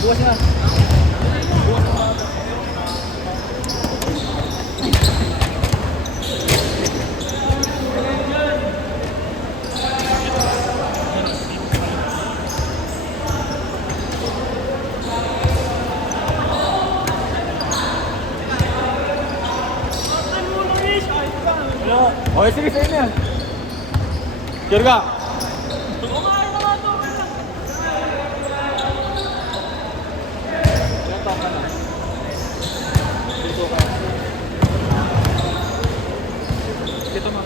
Bukas nga. Okay, sige, sa'yo na yan. Sure ka? Ilang taon ka na? Dito ka. Dito mo.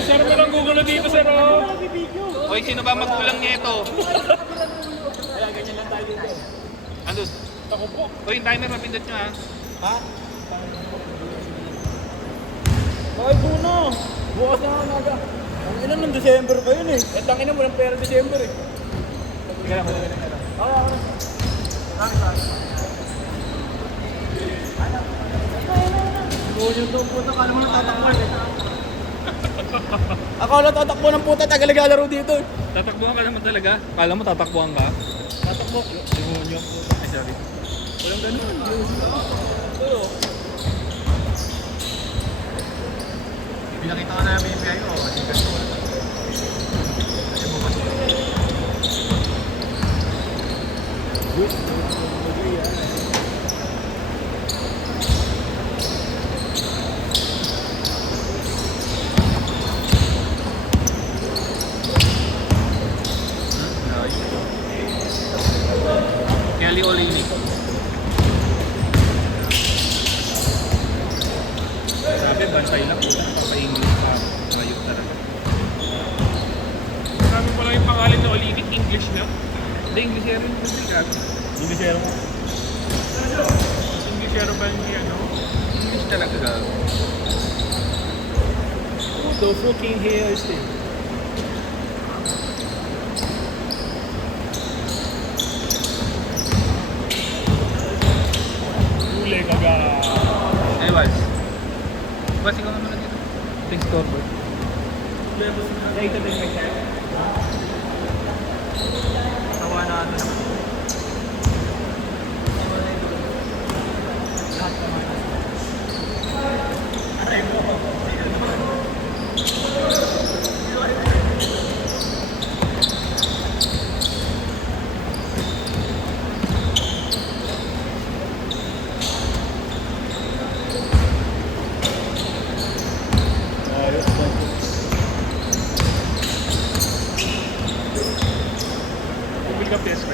Sir, mo lang gugulo dito, sir, oh. Hoy, sino ba magulang niya ito? Kaya ganyan lang tayo dito. Andun. Ako po. Hoy, yung timer, mapindot nyo, ha? Ha? Bakit puno? Bukas na nga naga. Ang ina ng December pa yun eh. Eh, tangina mo ng pera December eh. Sige lang, sige lang. Okay, okay. Bukas yung itong puta, kala mo natatakbuhan eh. Ako na tatakbo ng puta, tagal naglalaro dito eh. Tatakbuhan ka naman talaga. Kala mo tatakbuhan ka? Tatakbo. Demonyo ang puta. Ay, sorry. Walang ganun. Oo. Pinakita ka namin yung biyahe ko. Kasi ganito. Kelly Oleinik. Sabi, bantay lang. Papa-English pa. Mayok talaga. Sabi mo lang yung pangalan na Oleinik, English na. Hindi, Englishero yung music. Englishero mo. Englishero ba yung ano? English talaga gag. The fucking hairs eh. Huli ka ga. Eh, Wals. Wals, ikaw naman na dito. Thanks, Torbo. Later din may check. Tawa na ano naman. Lahat naman. Aray mo. Bumili ka PS5.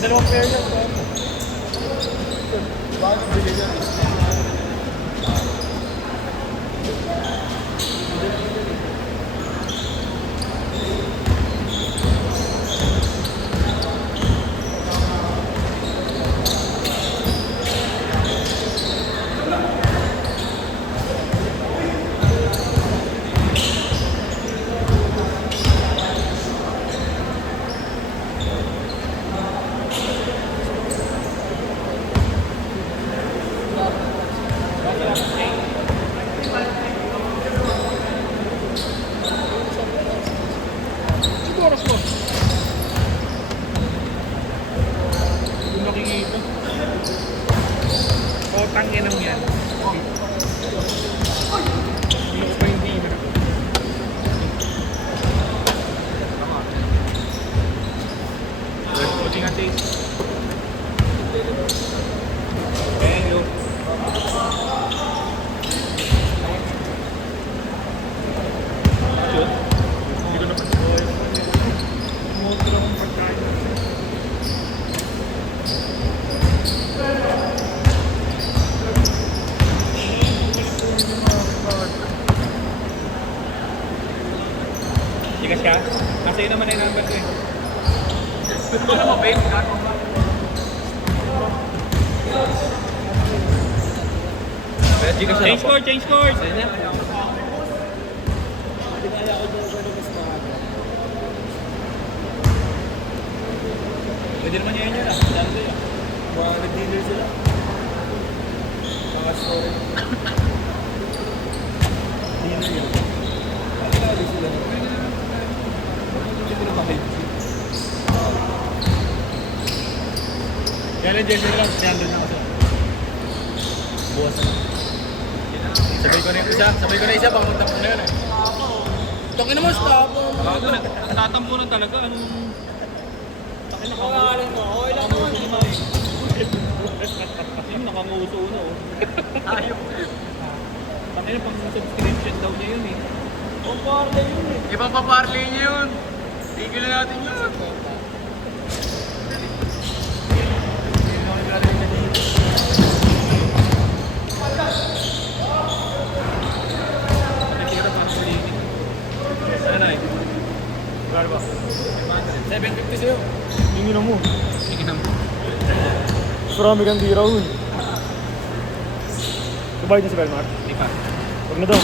Dalawang pair yan. Bakit bili yan? Oras mo. Kung nakikita. O, tanginang yan. Hindi ko pa hindi na. Coaching at please. Thank you. Shoot. Hindi ko naman buhay. Motor akong pagkain. Sikas ka? Kasi yun naman yung number ko eh. Ano mo, babe? Change course, change course! Pwede naman yun yun ah. Dami yun. Mga nag-dealer sila. Mga story. Dealer yun. Pagkakali sila. Hindi ko na makita. Kaya lang Jesse lang, 300 na kasi. Buwas na. Sabay ko na isa, pamunta ko na yun eh. Takin naman, stop. Bago na, tatampo na talaga. Anong... Nakakalan mo, okay lang naman. Yung nakanguso na oh. Ayaw. Takin na pang subscription daw niya yun eh. Ang parley yun eh. Ipapaparley niya yun. Tigil na natin yun. Ano eh? Kano ba? 750 sa'yo. Hingin na mo. Sige na mo. Marami kang tira hun. Subayad na si Belmar. Hindi pa. Huwag na daw.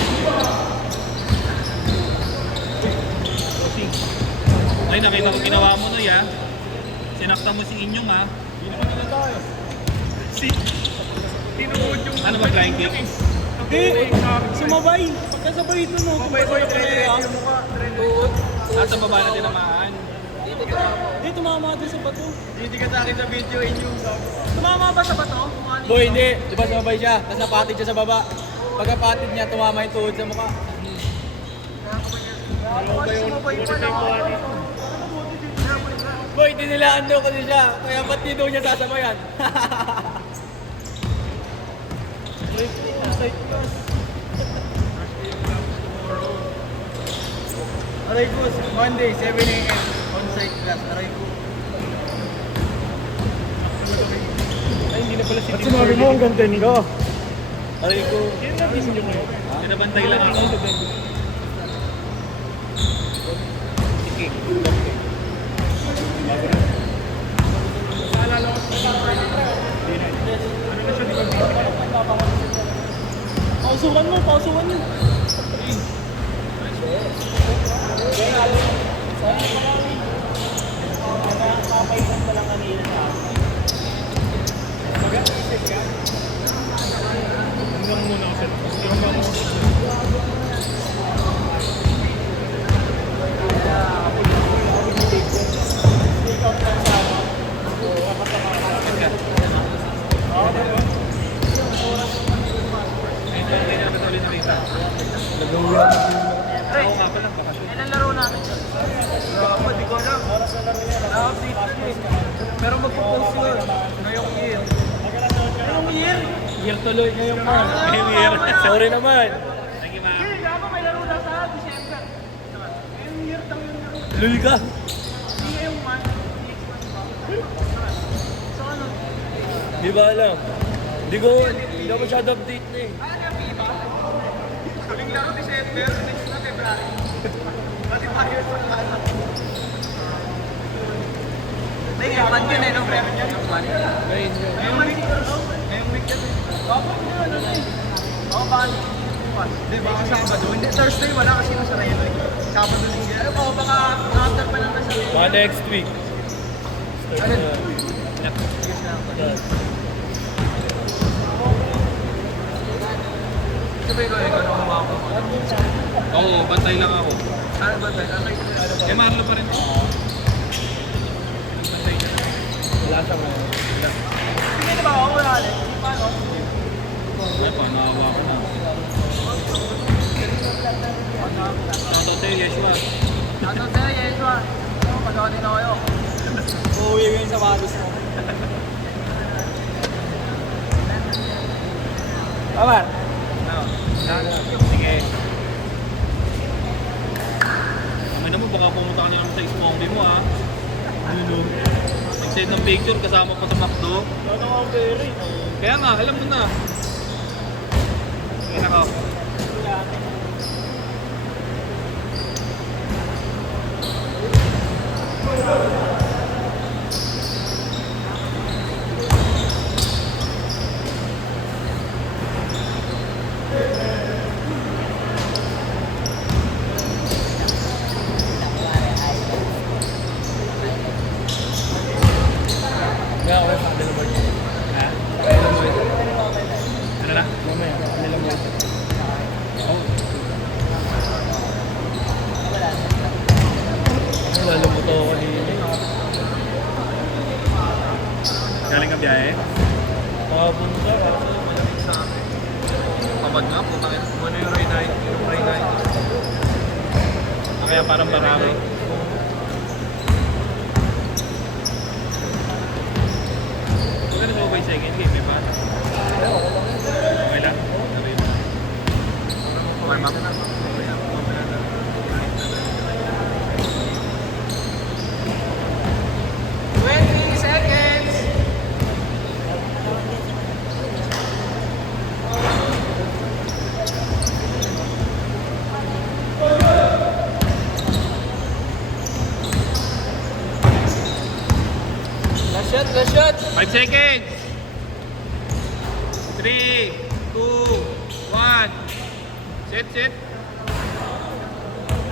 Closing. Ay, nakita ko ginawa mo na ya. Sinakta mo si Inyong ha. Hindi naman nila tayo. Tinuod yung... Ano ba, flying kick? Hindi! Sumabay! Pagkasabay ito no. Sumabay yung mukha. Nasa baba na tinamaan. Hindi, tumama doon sa bato. Hindi ka sa akin sa video, Inyong. Tumama ba sa bato? Boy, hindi. Di ba sumabay siya? Tapos napatid siya sa baba. Pagkapatid niya, tumama yung tuhod sa mukha. Boy, dinilaan daw kasi siya. Kaya ba't di daw niya sasabayan? Aray ko, Monday, 7 a.m. on-site class. Aray ko. Ay, hindi na pala si At sinabi mo ang gantin ka. Aray ko. Sinabantay lang ako. Sige. Pausukan mo, pausukan mo. Oo nga pala, bakasyon. Ilan laro natin dyan? Ako, di ko alam. Na-update ko eh. Pero magpo-post yun. Ngayong year. Ngayong year? Year tuloy ngayong month. Ngayong year. Sorry naman. Thank you, ma'am. Hindi, ako may laro na sa December. Ngayong year lang yung laro. Lul ka. Hindi ngayong month. Next month pa. So ano? Di ba alam? Hindi na masyado update na eh. Ano yung FIFA? Huling laro December, next na February. Pati tayo sa kanan. Hindi, yung month yun eh, no? Pero yung month. Ngayon yun. Ngayong week yun, no? Ngayong week yun. Bakit yun, ano na eh? Oo, bakit? Hindi, baka Sabado. Hindi, Thursday wala kasi nasa railway. Sabado din siya. Ano ba, baka after pa lang nasa Mga next week. Start na. Yes na ako. Yan. Sabay ko, ikaw nung hawa ko. Oo, bantay lang ako. Ano ba tayo? Eh, Marlo pa rin. Bantay ka na. Wala siya ngayon. Hindi na ba ako wala rin? Paano? Wala pa, maawa ko na. Shoutout sa'yo, Yeshua. Ano sa'yo, Yeshua? Pagkawa din ako kayo. Uuwi ko yung sapatos mo. Amar. Sige. Kamay na mo, baka pumunta ka na naman sa Smokey mo ha. Ano? Nag-send ng picture kasama pa sa McDo. Ano ka very? Kaya nga, alam mo na. Sige na ka. Kaya ako sa kanila board. Ha? Ano na? Mamaya, sa kanila board. Lalo mo to kanina. Galing ka biyahe? Tapon sa Kapag nga, putang ina. Ano yung Ray Night? Yung Ray Night. Kaya parang marami. Huwag ka na sumabay second game, di ba? Okay lang? Sabi mo. Okay, ma'am. 20 seconds! Last shot, last shot. 5 seconds! 3, 2, 1. Set, set.